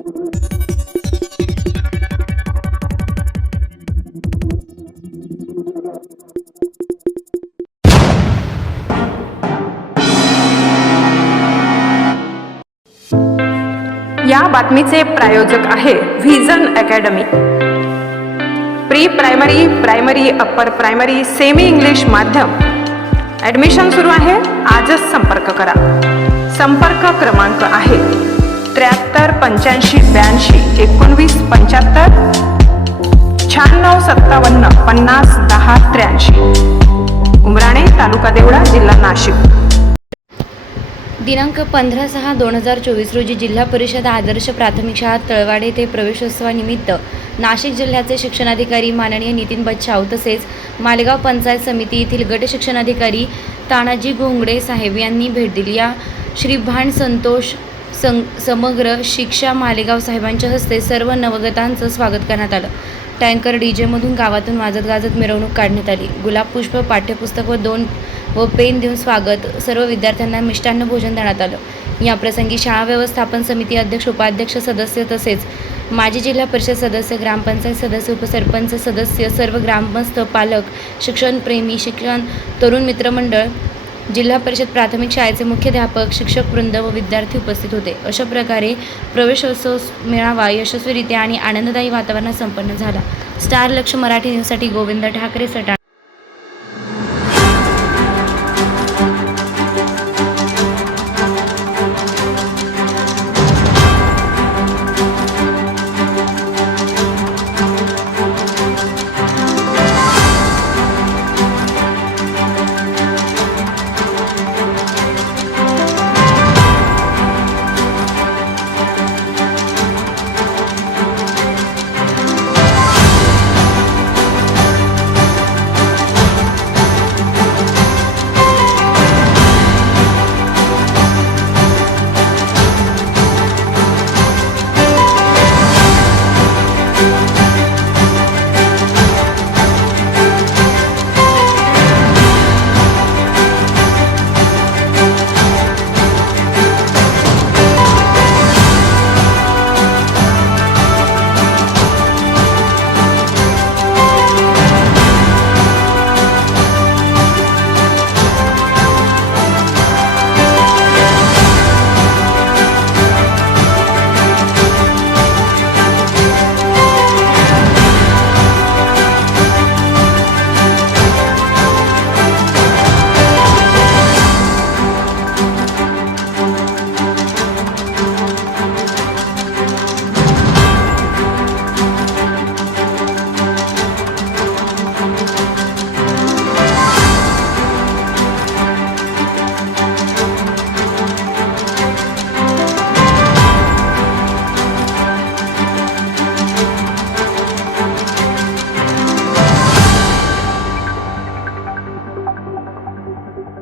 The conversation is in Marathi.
या बातमीचे प्रायोजक आहे vision academy. Pre primary, primary, upper primary, semi English माध्यम ॲडमिशन सुरू आहे। आजच संपर्क करा। संपर्क क्रमांक आहे 73 85 82 19 75 96 57 50 10 83। उमराणे, तालुका देवळा, जिल्हा नाशिक। दिनांक 15/6/2024 रोजी जिल्हा परिषद आदर्श प्राथमिक शाळा तळवाडे येथे प्रवेशोत्सवानिमित्त नाशिक जिल्ह्याचे शिक्षणाधिकारी माननीय नितीन बच्छाव तसेच मालेगाव पंचायत समिती येथील गट शिक्षणाधिकारी तानाजी घोंगडे साहेब यांनी भेट दिली। या श्री भान संतोष समग्र शिक्षा मालेगाव साहेबांच्या हस्ते सर्व नवगतांचं स्वागत करण्यात आलं। टँकर डीजेमधून गावातून वाजत गाजत मिरवणूक काढण्यात आली। गुलाब पुष्प, पाठ्यपुस्तक व पेन देऊन स्वागत। सर्व विद्यार्थ्यांना मिष्टान्न भोजन देण्यात आलं। या प्रसंगी शाळा व्यवस्थापन समिती अध्यक्ष, उपाध्यक्ष सदस्य तसेच माजी जिल्हा परिषद सदस्य, ग्रामपंचायत सदस्य, उपसरपंच सदस्य, सर्व ग्रामस्थ, पालक, शिक्षणप्रेमी, शिक्षण तरुण मित्रमंडळ, जिल्हा परिषद प्राथमिक शाळेचे मुख्याध्यापक, शिक्षकवृंद व विद्यार्थी उपस्थित होते। अशा प्रकारे प्रवेशोत्सव मेळावा यशस्वीरित्या आणि आनंददायी वातावरणात संपन्न झाला। स्टार लक्ष मराठी न्यूजसाठी गोविंद ठाकरे, सटाणा।